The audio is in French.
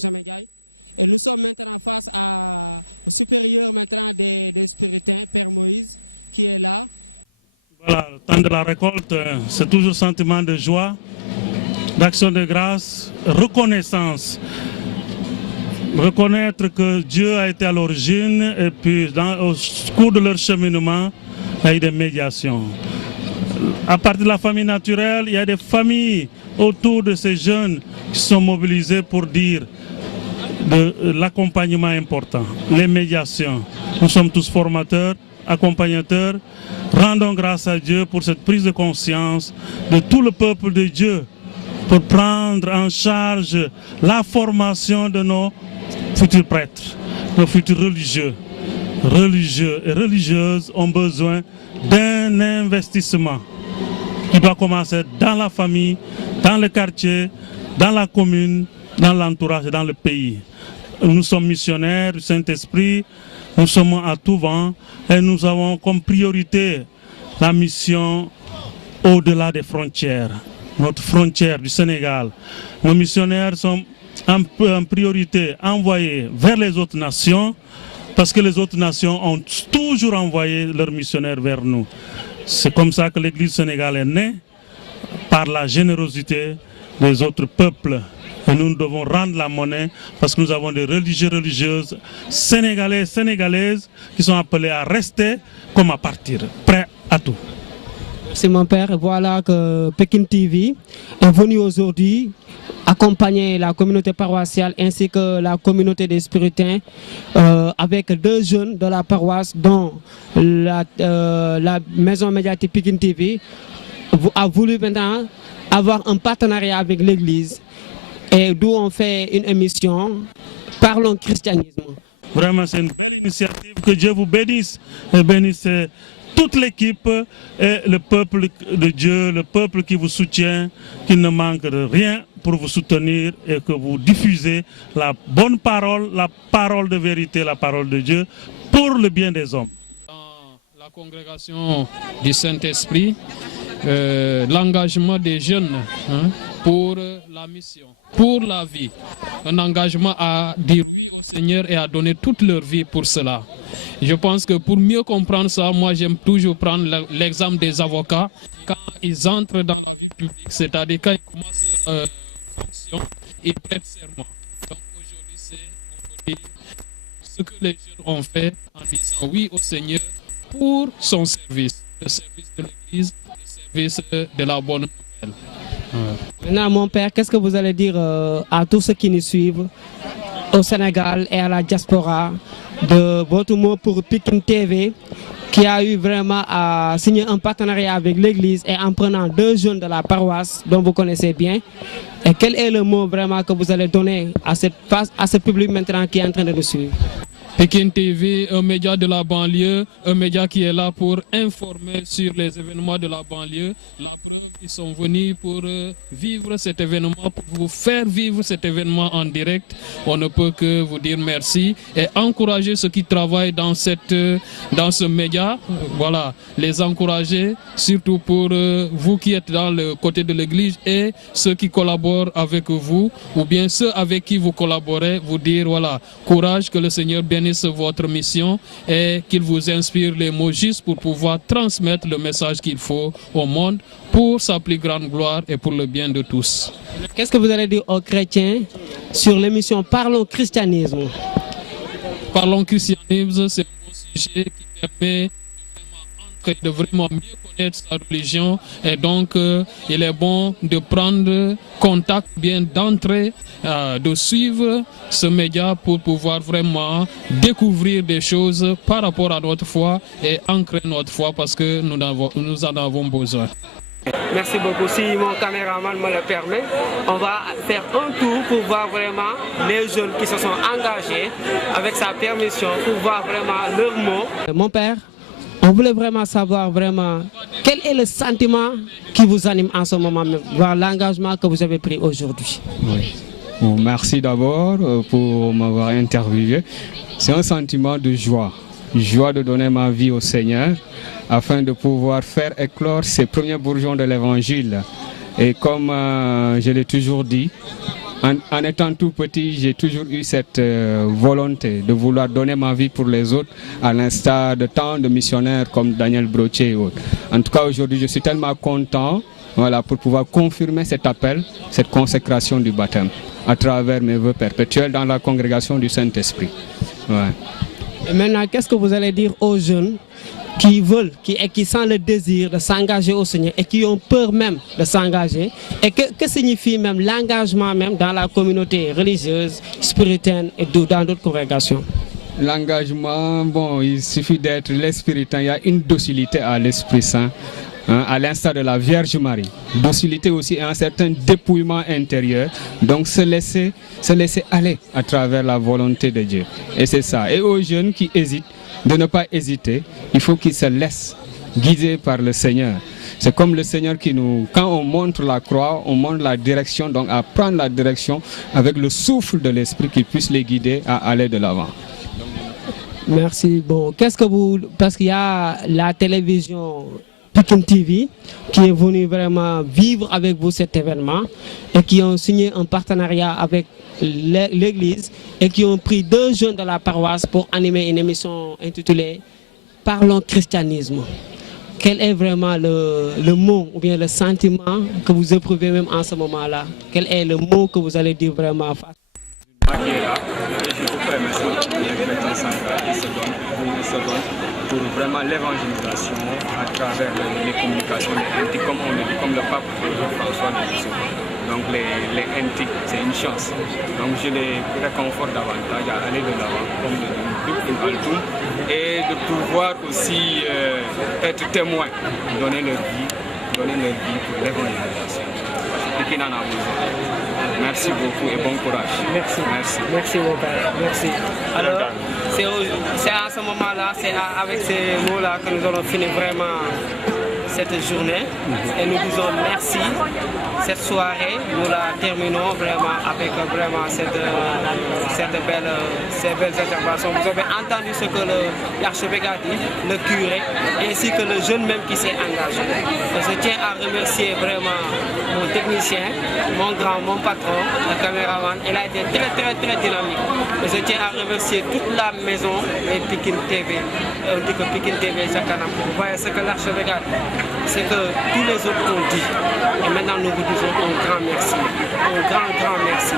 Sénégal. Et nous sommes maintenant face au supérieur maintenant des spirituels, Père Moïse, qui est là. Voilà, le temps de la récolte, c'est toujours sentiment de joie, d'action de grâce, reconnaissance. Reconnaître que Dieu a été à l'origine et puis au cours de leur cheminement, il y a eu des médiations. À partir de la famille naturelle, il y a des familles autour de ces jeunes qui sont mobilisés pour dire de l'accompagnement important, les médiations. Nous sommes tous formateurs, accompagnateurs. Rendons grâce à Dieu pour cette prise de conscience de tout le peuple de Dieu pour prendre en charge la formation de nos futurs prêtres, nos futurs religieux. Religieux et religieuses ont besoin d'un investissement qui doit commencer dans la famille, dans le quartier, dans la commune, dans l'entourage et dans le pays. Nous sommes missionnaires du Saint-Esprit, nous sommes à tout vent et nous avons comme priorité la mission au-delà des frontières, notre frontière du Sénégal. Nos missionnaires sont en priorité envoyés vers les autres nations parce que les autres nations ont toujours envoyé leurs missionnaires vers nous. C'est comme ça que l'Église sénégalaise est née, par la générosité des autres peuples. Et nous devons rendre la monnaie parce que nous avons des religieux, religieuses, sénégalais, sénégalaises qui sont appelés à rester comme à partir, prêts à tout. C'est mon père. Voilà que Pekin TV est venu aujourd'hui accompagner la communauté paroissiale ainsi que la communauté des spiritains avec deux jeunes de la paroisse dont la maison médiatique Pekin TV a voulu maintenant avoir un partenariat avec l'église et d'où on fait une émission Parlons Christianisme. Vraiment c'est une belle initiative, que Dieu vous bénisse et bénisse toute l'équipe et le peuple de Dieu, le peuple qui vous soutient, qui ne manque de rien pour vous soutenir et que vous diffusez la bonne parole, la parole de vérité, la parole de Dieu pour le bien des hommes. Dans la congrégation du Saint-Esprit, l'engagement des jeunes pour la mission, pour la vie, un engagement à dire oui au Seigneur et à donner toute leur vie pour cela. Je pense que pour mieux comprendre ça, moi j'aime toujours prendre l'exemple des avocats quand ils entrent dans la vie publique, c'est-à-dire quand ils commencent leur fonction, ils prêtent serment. Donc aujourd'hui, c'est on peut dire, ce que les jeunes ont fait en disant oui au Seigneur pour son service, le service de l'Église, le service de la bonne nouvelle. Maintenant, mon père, qu'est-ce que vous allez dire à tous ceux qui nous suivent au Sénégal et à la diaspora de votre mot pour Pekin TV qui a eu vraiment à signer un partenariat avec l'église et en prenant deux jeunes de la paroisse dont vous connaissez bien. Et quel est le mot vraiment que vous allez donner à ce public maintenant qui est en train de nous suivre? Pekin TV, un média de la banlieue, un média qui est là pour informer sur les événements de la banlieue. Ils sont venus pour vivre cet événement, pour vous faire vivre cet événement en direct. On ne peut que vous dire merci et encourager ceux qui travaillent dans ce média. Voilà, les encourager, surtout pour vous qui êtes dans le côté de l'église et ceux qui collaborent avec vous, ou bien ceux avec qui vous collaborez, vous dire voilà, courage, que le Seigneur bénisse votre mission et qu'il vous inspire les mots justes pour pouvoir transmettre le message qu'il faut au monde pour sa plus grande gloire et pour le bien de tous. Qu'est-ce que vous allez dire aux chrétiens sur l'émission Parlons Christianisme? Parlons Christianisme, c'est un bon sujet qui permet de vraiment mieux connaître sa religion et donc il est bon de prendre contact, bien d'entrer, de suivre ce média pour pouvoir vraiment découvrir des choses par rapport à notre foi et ancrer notre foi parce que nous en avons besoin. Merci beaucoup. Si mon caméraman me le permet, on va faire un tour pour voir vraiment les jeunes qui se sont engagés avec sa permission pour voir vraiment leurs mots. Mon père, on voulait vraiment savoir vraiment quel est le sentiment qui vous anime en ce moment, voir l'engagement que vous avez pris aujourd'hui. Oui. Bon, merci d'abord pour m'avoir interviewé. C'est un sentiment de joie de donner ma vie au Seigneur, afin de pouvoir faire éclore ces premiers bourgeons de l'évangile. Et comme je l'ai toujours dit, En étant tout petit, j'ai toujours eu cette volonté de vouloir donner ma vie pour les autres, à l'instar de tant de missionnaires comme Daniel Brochet et autres. En tout cas, aujourd'hui, je suis tellement content, voilà, pour pouvoir confirmer cet appel, cette consécration du baptême, à travers mes vœux perpétuels dans la congrégation du Saint-Esprit. Ouais. Et maintenant, qu'est-ce que vous allez dire aux jeunes qui veulent, qui sentent le désir de s'engager au Seigneur et qui ont peur même de s'engager? Et que signifie même l'engagement même dans la communauté religieuse, spirituelle et dans d'autres congrégations? L'engagement, bon, il suffit d'être l'Esprit Saint. Il y a une docilité à l'Esprit Saint, hein, à l'instar de la Vierge Marie. Docilité aussi et un certain dépouillement intérieur. Donc se laisser aller à travers la volonté de Dieu. Et c'est ça. Et aux jeunes qui hésitent, de ne pas hésiter. Il faut qu'ils se laissent guider par le Seigneur. C'est comme le Seigneur qui nous, quand on montre la croix, on montre la direction, donc à prendre la direction avec le souffle de l'Esprit qui puisse les guider à aller de l'avant. Merci. Bon, parce qu'il y a la télévision Pekin TV qui est venue vraiment vivre avec vous cet événement et qui ont signé un partenariat avec l'église et qui ont pris 2 jeunes de la paroisse pour animer une émission intitulée Parlons christianisme. Quel est vraiment le mot ou bien le sentiment que vous éprouvez même en ce moment-là? Quel est le mot que vous allez dire vraiment face? Pour vraiment l'évangélisation à travers les communications, les NTIC, comme on le dit, comme le pape François le dit. Donc les NTIC, c'est une chance. Donc je les réconforte davantage à aller de l'avant, comme le dit une Altoum, et de pouvoir aussi être témoin, donner leur vie pour l'évangélisation. Et qui n'en a besoin. Merci beaucoup et bon courage. Merci. Merci. Merci mon père. Merci. Alors, c'est à ce moment-là, c'est avec ces mots-là que nous allons finir vraiment cette journée. Et nous disons merci. Cette soirée, nous la terminons vraiment avec vraiment ces belles interventions. Vous avez entendu ce que l'archevêque a dit, le curé, ainsi que le jeune même qui s'est engagé. Et je tiens à remercier vraiment mon technicien, mon patron, le caméraman. Il a été très dynamique. Et je tiens à remercier toute la maison et Pekin TV. On dit que Pekin TV, vous voyez ce que l'archevêque a dit, c'est que tous les autres ont dit. Et maintenant nous vous disons un grand merci. Un grand merci.